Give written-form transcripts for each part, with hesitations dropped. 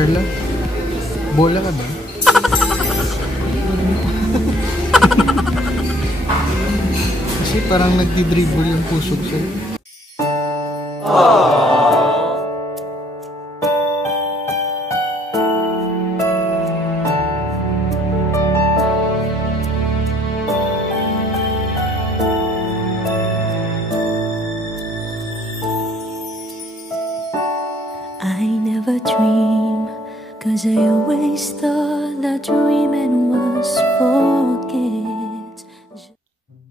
Carla, bola ka ba? Kasi parang nagdi-dribble yung puso ko sa'yo. I never dream, 'cause I always thought that dreaming was for kids.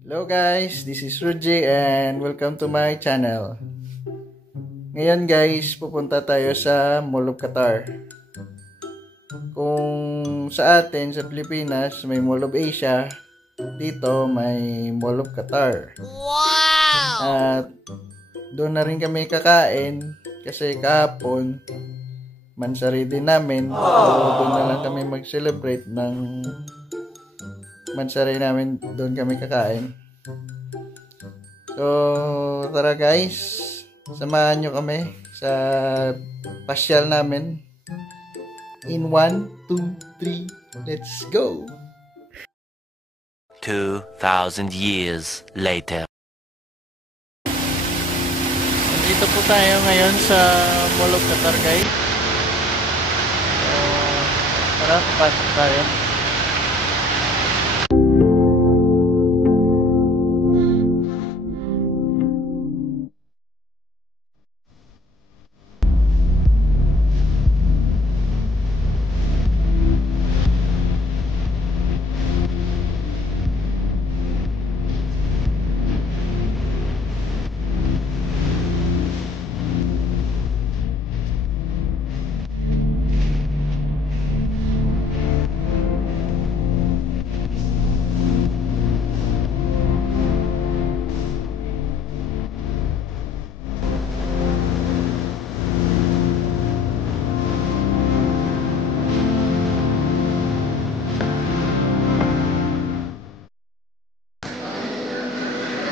Hello guys, this is Ruji and welcome to my channel. Ngayon guys, pupunta tayo sa Mall of Qatar. Kung sa atin, sa Pilipinas, may Mall of Asia, dito may Mall of Qatar. Wow! At doon na rin kami kakain kasi kahapon mansari din namin. So, doon na lang kami mag-celebrate ng mansari namin, doon kami kakain. So, tara guys, samahan nyo kami sa pasyal namin. In 1, 2, 3, let's go! 2,000 years later. Dito po tayo ngayon sa Mall of Qatar guys. Tara, pasok tayo.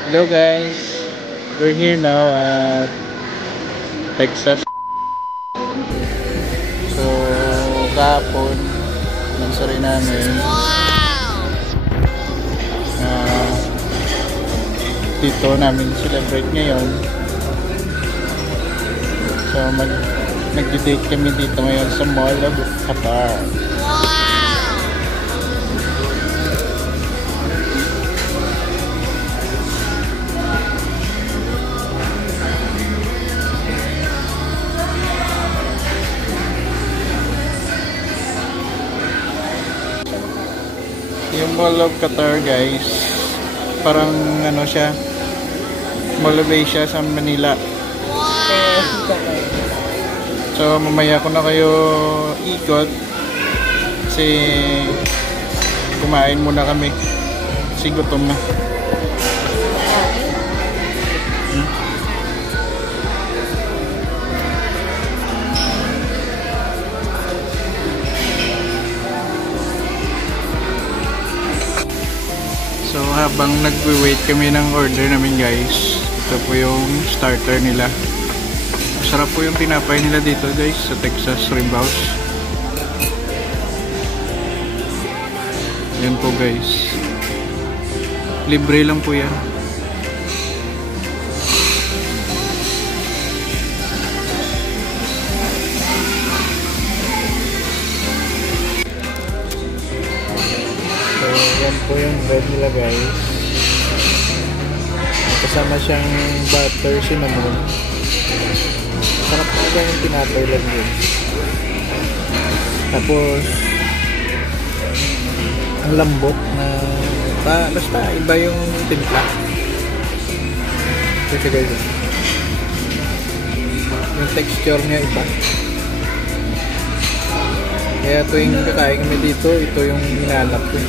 Hello guys, we're here now at Texas. So kahapon nansari namin dito namin celebrate ngayon. So nag-date kami dito ngayon sa Mall of Qatar. Yung Mall of Qatar guys, parang ano siya, Mall of Asia sa Manila. So mamaya ko na kayo ikot kasi kumain muna kami kasi gutom na. So habang nagwe-wait kami ng order namin guys, ito po yung starter nila. Masarap po yung tinapay nila dito guys sa Texas Shrimp House. Yan po guys, libre lang po yan. Yan po yung bread nila guys. Kasama siyang butter, cinnamon. Sarap talaga yung tinapay lang yun. Tapos ang lambot na basta iba yung timpla. Kasi guys, yung texture niya iba. Kaya tuwing kakain kami dito, ito yung hinahanap ko.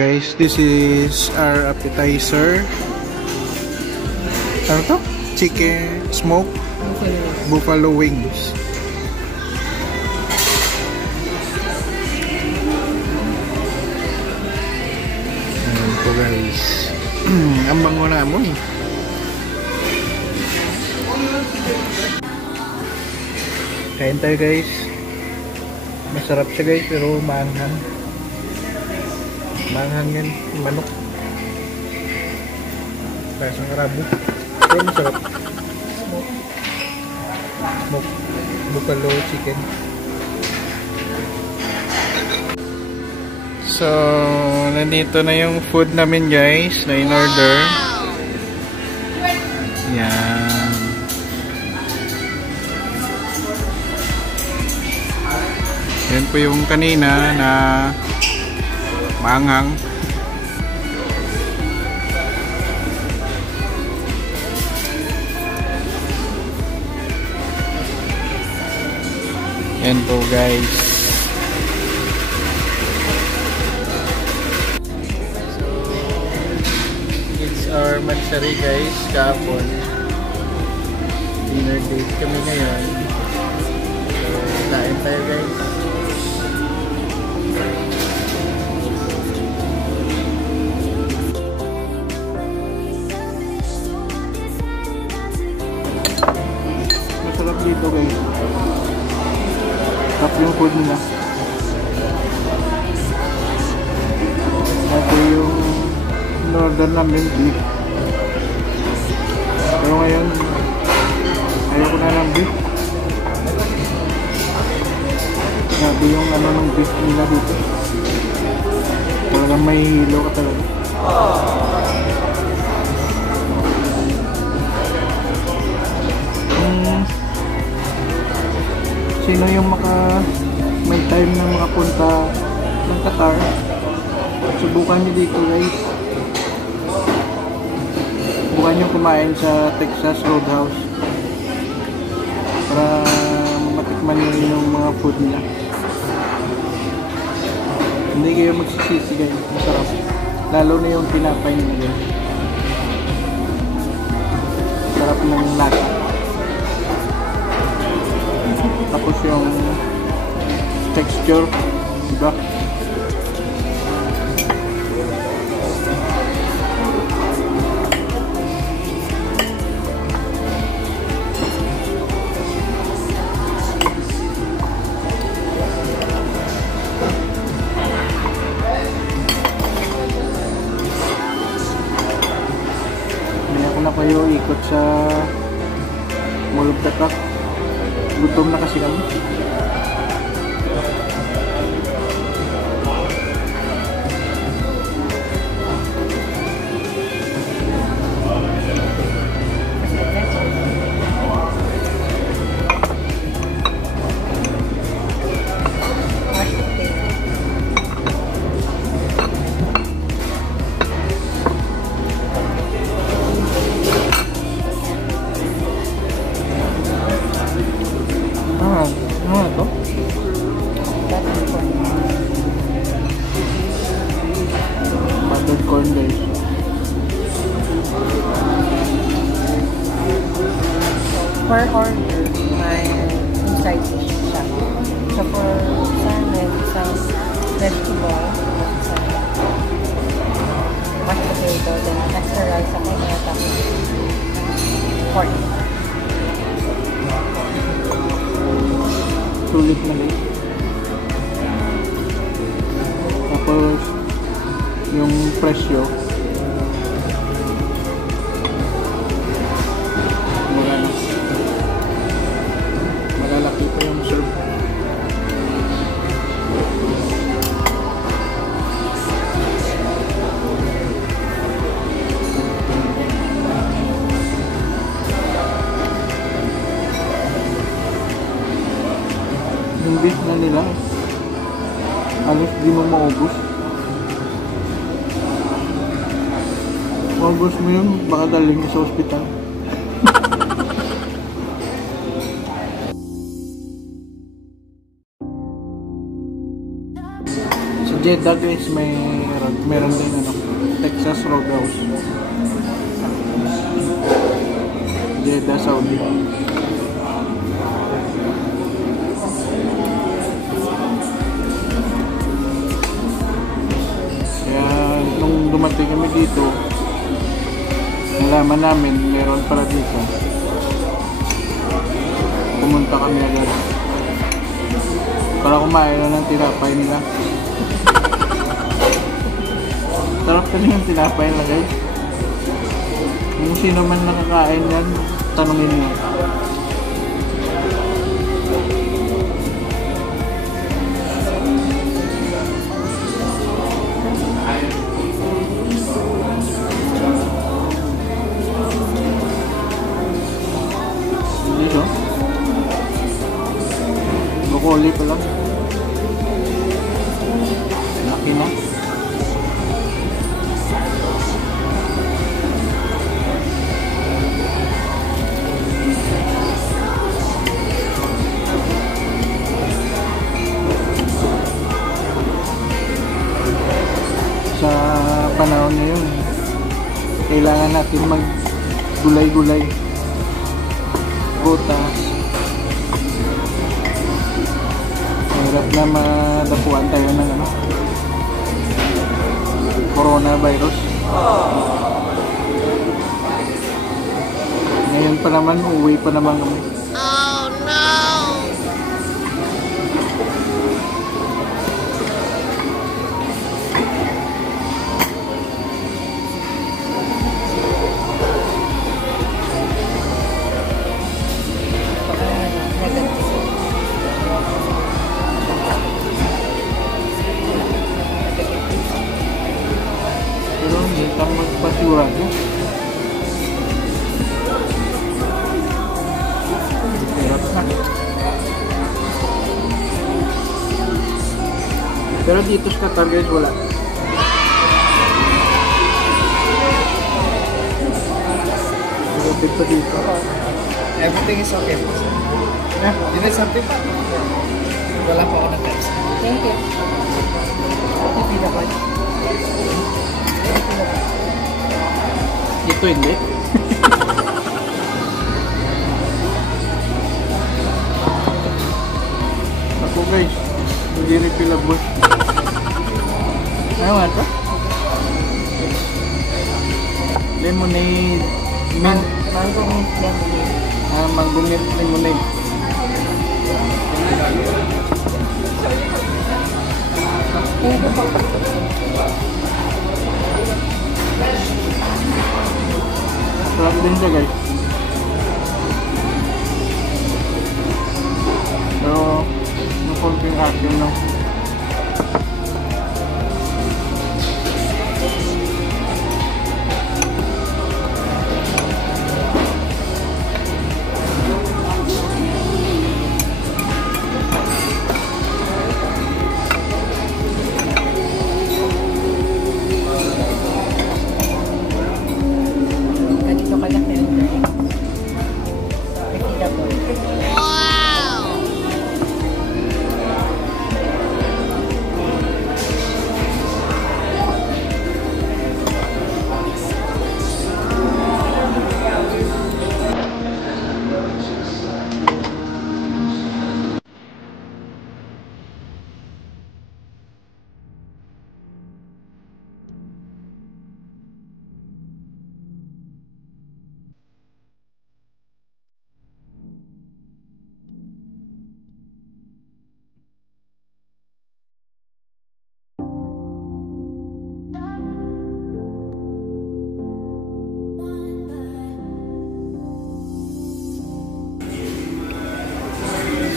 guys, this is our appetizer. Ano to? Chicken smoke buffalo wings. Ayan po guys. Ang bango na mo eh. Kain tayo guys. Masarap siya guys pero maanghang. Maanghang yan, manok. Pasang arabo. Pero masarap. Smoke buffalo chicken. So, nandito na yung food namin guys na in-order. Yan. Yan po yung kanina na maanghang. Yan po guys. So, it's our mansari guys. Kahapon. Dinner date kami ngayon. So, kain tayo guys. Masarap dito guys. Sarap yung food nila. Ito yung in-order namin beef. Pero ngayon ayoko na ng beef. Grabe yung ano ng beef nila dito. Talagang may hilo ka talaga. Sino yung may time na makapunta ng Qatar, subukan nyo dito guys. Subukan nyo kumain sa Texas Roadhouse para matikman nyo yung mga food nila. Hindi kayo magsisisi guys, masarap. Lalo na yung tinapay nila guys. Sarap ng lasa. Tapos yung texture, diba? Hindi ako na kayo ikot sa Mall of Qatar. Gutom na kasi kami. Ano to? Buttered corn guys. Per order, may side dish siya. So for salmon, isang vegetable, isang mashed potato, then extra rice ako niya, tapos pork. Sulit na guys. Tapos yung presyo malalaki pa yung serve. Yung beef na nila halos di mo maubos. Maubos mo yun, baka daling ka sa ospital. Sa Jeddah guys, mayroon Meron din ano, Texas Roadhouse. Jeddah, Saudi. Kaya nung dumating kami dito, nalaman namin meron pala dito. Pumunta kami agad para kumain na ng tinapay nila. Sarap kasi yung tinapay nila, guys. Kung sino man nakakain yan, tanungin nyo. Dito broccoli pa lang, laki na. Sa panahon ngayon, kailangan natin mag gulay-gulay, butas. Hirap na madapuan tayo ng ano, coronavirus. Ngayon pa naman, uuwi pa naman kami. Oh no! Pero hindi kang magpasigurado. Hirap na. Pero dito sa Qatar, guys, wala. Sigurado pa dito. Everything is okay. Yeah. You need something pa? Wala pa ako ng tips. Thank you. Happy na ba? Dito hindi. Ako, guys, hindi refillable. Ayaw nga ito? Lemonade mint. Mango mint lemonade. Mango mint lemonade. Thank you po. Sarap din siya, guys. Pero nakonting akin lang. Ganito ka na healthy. Happy na ba?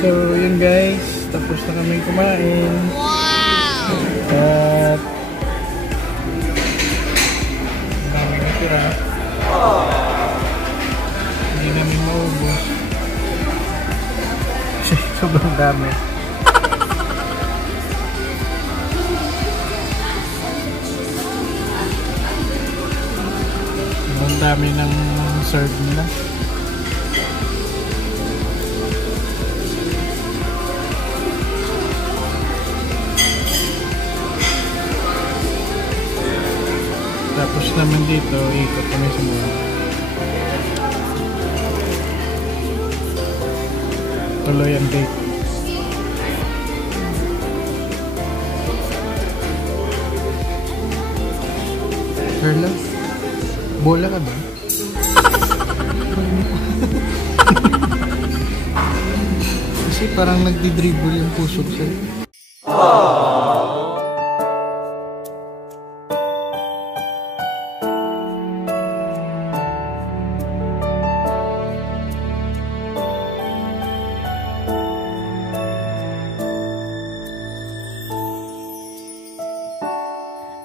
So, yun guys, tapos na kami kumain. At dami na tira. Hindi namin maubos. Sobrang dami. Sobrang dami ng serve nila. dito, ikot kami sa mall. Tuloy ang date. Carla, bola ka ba? Kasi parang nagdi-dribble yung puso ko sa'yo.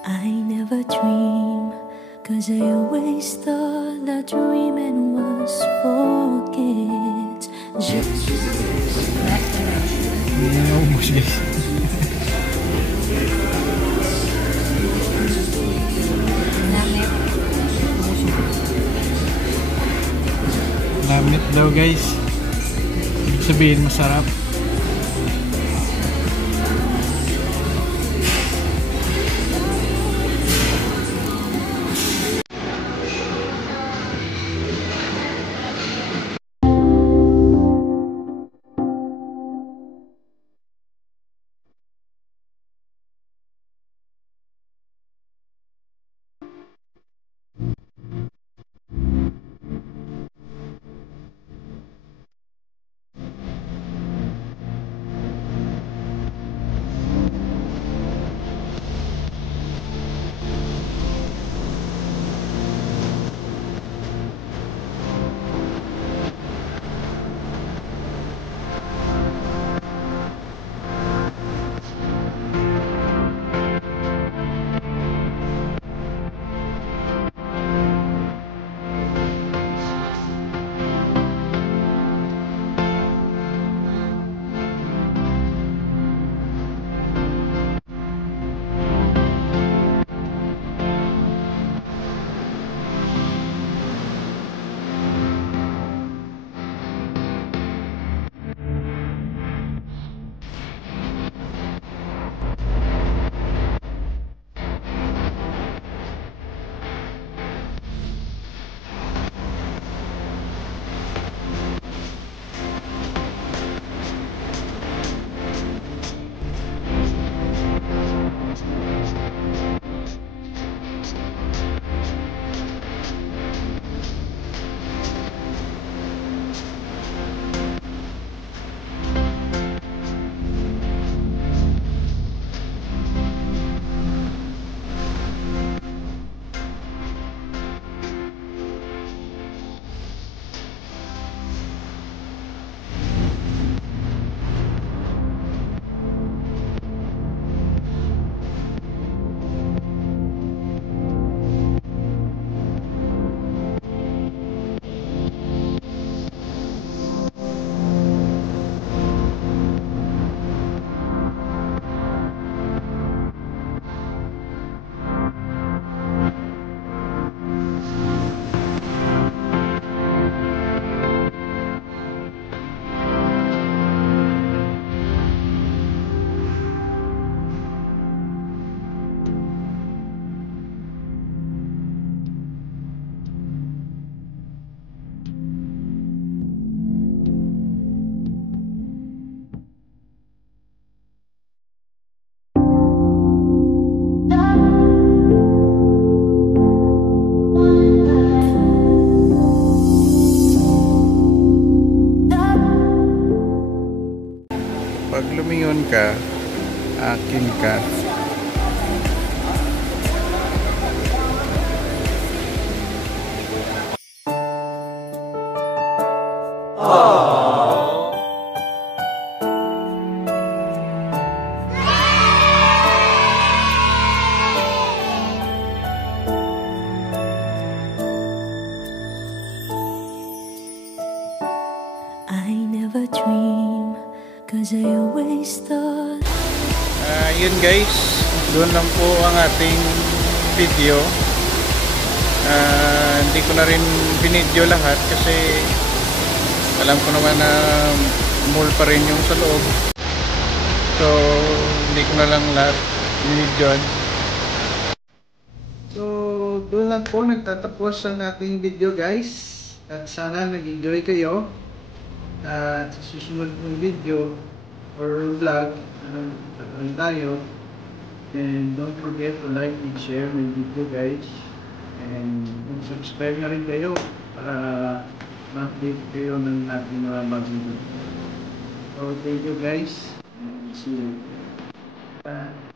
I never dream, 'cause I always thought that dreaming was for kids. Hindi na naubos guys. Lamit daw guys. Ibig sabihin masarap. Pag lumingon ka, akin ka. I never dream, 'cause I always thought. Yun guys, doon lang po ang ating video. Hindi ko na rin binidyo lahat kasi alam ko naman na mall pa rin yung sa loob. So, hindi ko na lang lahat binidyoan. So, doon lang po nagtatapos ang ating video guys. At sana nag-enjoy kayo. At sa susunod ng video or vlog, tayo. And don't forget to like and share my video guys. And subscribe na rin kayo para ma-update kayo ng ating mga bagong video. So thank you guys. And see you. Bye.